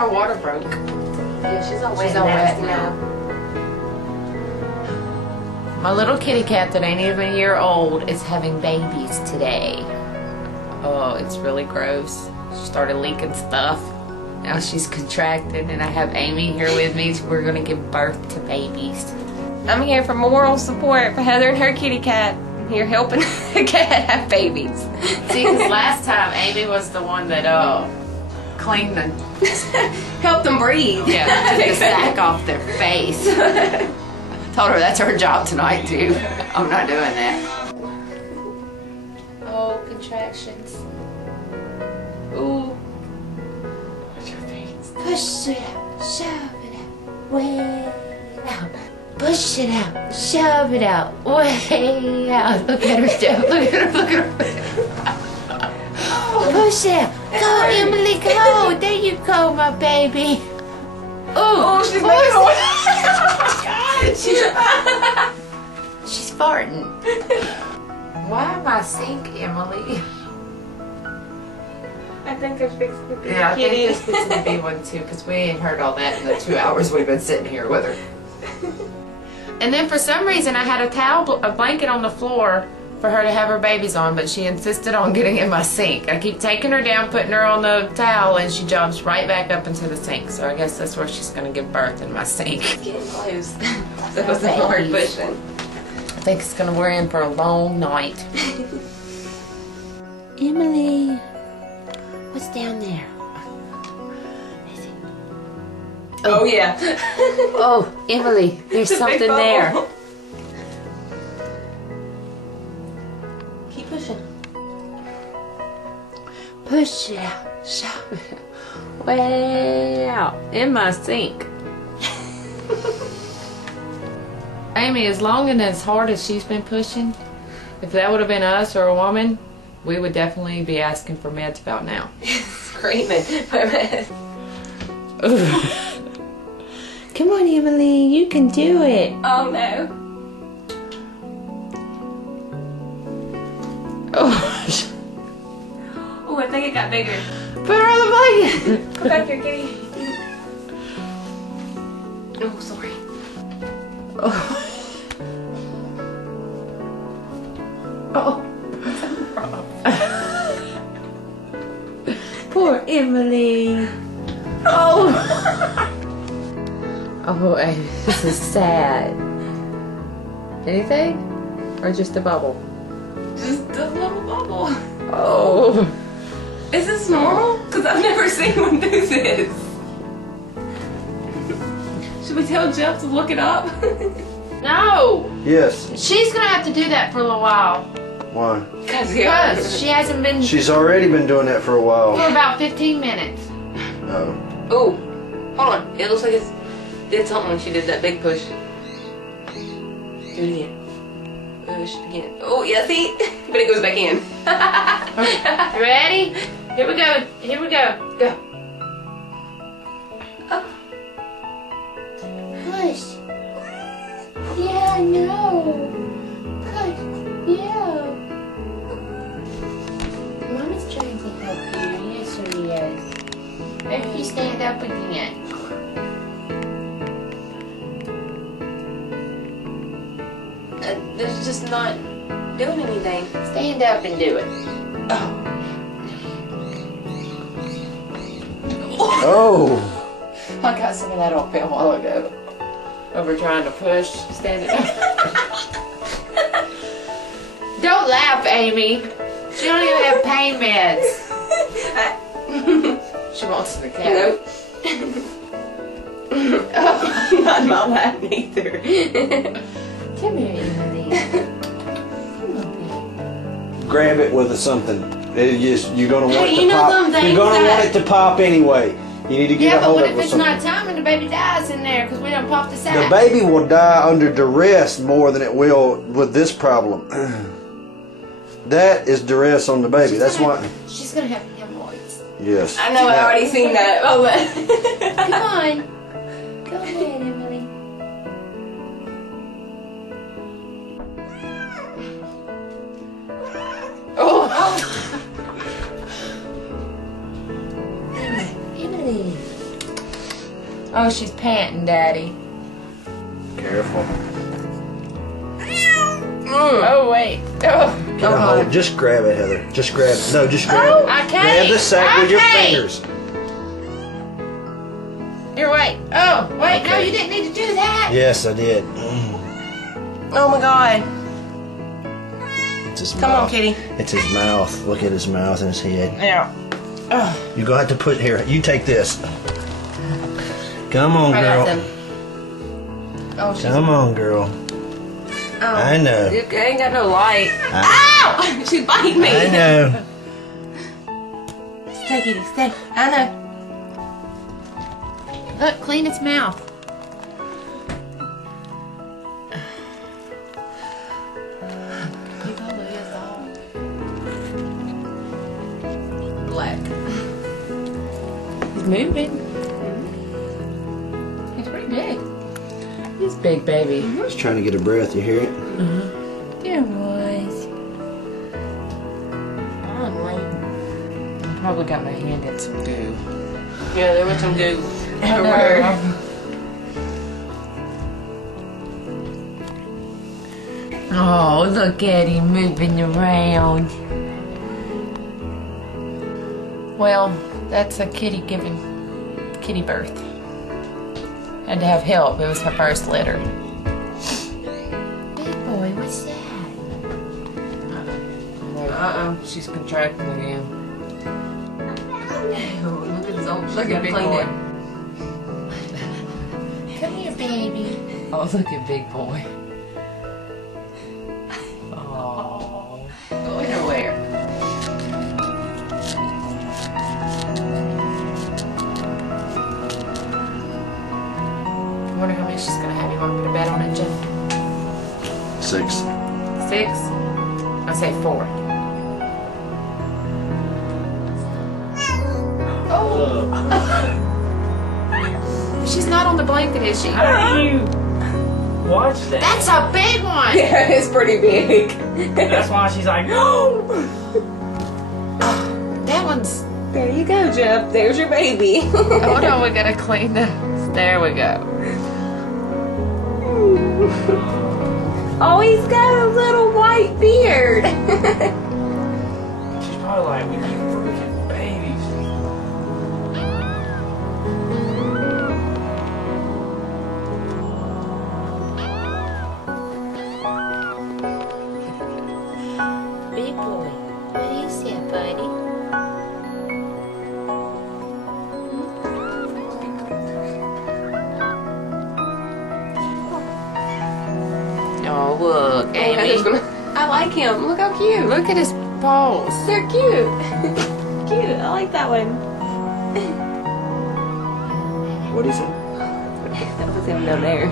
Her water broke. Yeah, she's all wet, She's all wet now. My little kitty cat that ain't even a year old is having babies today. Oh, it's really gross. She started leaking stuff. Now she's contracted, and I have Amy here with me. So we're gonna give birth to babies. I'm here for moral support for Heather and her kitty cat. I'm here helping the cat have babies. See, because last time Amy was the one that cleaned and help them breathe. took the sack off their face. Told her that's her job tonight too. I'm not doing that. Oh, contractions. Ooh. Push it out, shove it out, way out. Push it out, shove it out, way out. Look at her, Joe. Look at her, look at her. Push it out. Go, Emily, go. There you go, my baby. Oh, she's making a She's farting. Why am I sink, Emily? I think there's fixing to be Yeah, I think this fits to be one too, because we ain't heard all that in the 2 hours we've been sitting here with her. And then for some reason I had a blanket on the floor for her to have her babies on, but she insisted on getting in my sink. I keep taking her down, putting her on the towel, and she jumps right back up into the sink. So I guess that's where she's going to give birth, in my sink. It's getting close. That was a hard pushing. I think it's going to wear in for a long night. Emily, what's down there? Oh yeah. Oh, Emily, there's something there. Keep pushing. Push it out, shove it out, way out, in my sink. Amy, as long and as hard as she's been pushing, if that would have been us or a woman, we would definitely be asking for meds about now. Screaming. Come on, Emily, you can do it. Oh no. Oh, Oh, I think it got bigger. put her on the blanket. Go back here, kitty. Oh, sorry. Oh. Oh. Poor Emily. Oh. Oh, Amy, this is sad. Anything? Or just a bubble? Just a little bubble. Oh. Is this normal? Because I've never seen one do this. Should we tell Jeff to look it up? No. Yes. She's going to have to do that for a little while. Why? Because she hasn't been She's already been doing that for a while. for about 15 minutes. Oh. Oh, hold on. It looks like it did something when she did that big push. Do it again. Push again. Oh, yeah, see? But it goes back in. Okay. Ready? Here we go. Here we go. Go. Oh. Push. Yeah, I know. Push. Yeah. Mama's trying to help you. Yes, she is. Maybe if you stand up again. There's just not doing anything. Stand up and do it. Oh. I got some of that off a while ago. Over trying to push, standing up. Don't laugh, Amy. She don't even have pain meds. She wants the cat. Nope. Not in my lap either. Come here, Emily. Come on, Grab it with something. You're gonna want Hey, it you to know pop. them You're things gonna that- want it to pop anyway. You need to get yeah, a but hold what of it if with it's something. not time and the baby dies in there because we don't pop the sack? The baby will die under duress more than it will with this problem. That is duress on the baby. That's why. She's gonna have hemorrhoids. Yes. I know, I already seen that. Oh, Come on. Go ahead, Emily. Oh. Emily. Oh, she's panting, Daddy. Careful. Oh, wait. Oh. Can I hold? Just grab it, Heather. Just grab it. No, just grab it. I can't. Grab the sack with your Okay. fingers. Here, wait. Oh, wait. No, Okay. you didn't need to do that. Yes, I did. Oh my God. It's his Come mouth. on, kitty. It's his mouth. Look at his mouth and his head. Yeah. You're going to have to put here. You take this. Come on, I got girl. them. Oh, she's. Come on, girl. Oh. I know. You ain't got no light. I, Ow! She's biting me. I know. Stay, kitty, stay. I know. Look, clean its mouth. He probably is all black. He's moving. He's pretty big. He's big, baby. He's trying to get a breath. You hear it? There was. I probably got my hand in some goo. Yeah, there was some goo I everywhere. know. Oh, look at him moving around. Well, that's a kitty giving kitty birth. Had to have help. It was her first litter. Big boy, what's that? She's contracting again. Look at his old. Look at big boy. Come here, baby. Oh, look at big boy. Oh, going nowhere. I wonder how many she's gonna have. You want me to bet on it, Jeff? 6. 6? I say 4. Oh! She's not on the blanket, is she? How do you watch that? That's a big one! Yeah, it's pretty big. That's why she's like, no! That one's... There you go, Jeff. There's your baby. Hold on, we gotta clean this. There we go. Oh, he's got a little white beard. She's probably like, we keep freaking babies. Big boy, what is that, buddy? Oh, look, Amy. I like him. Look how cute. Look at his paws. They're cute. Cute. I like that one. What is it? That was him down there.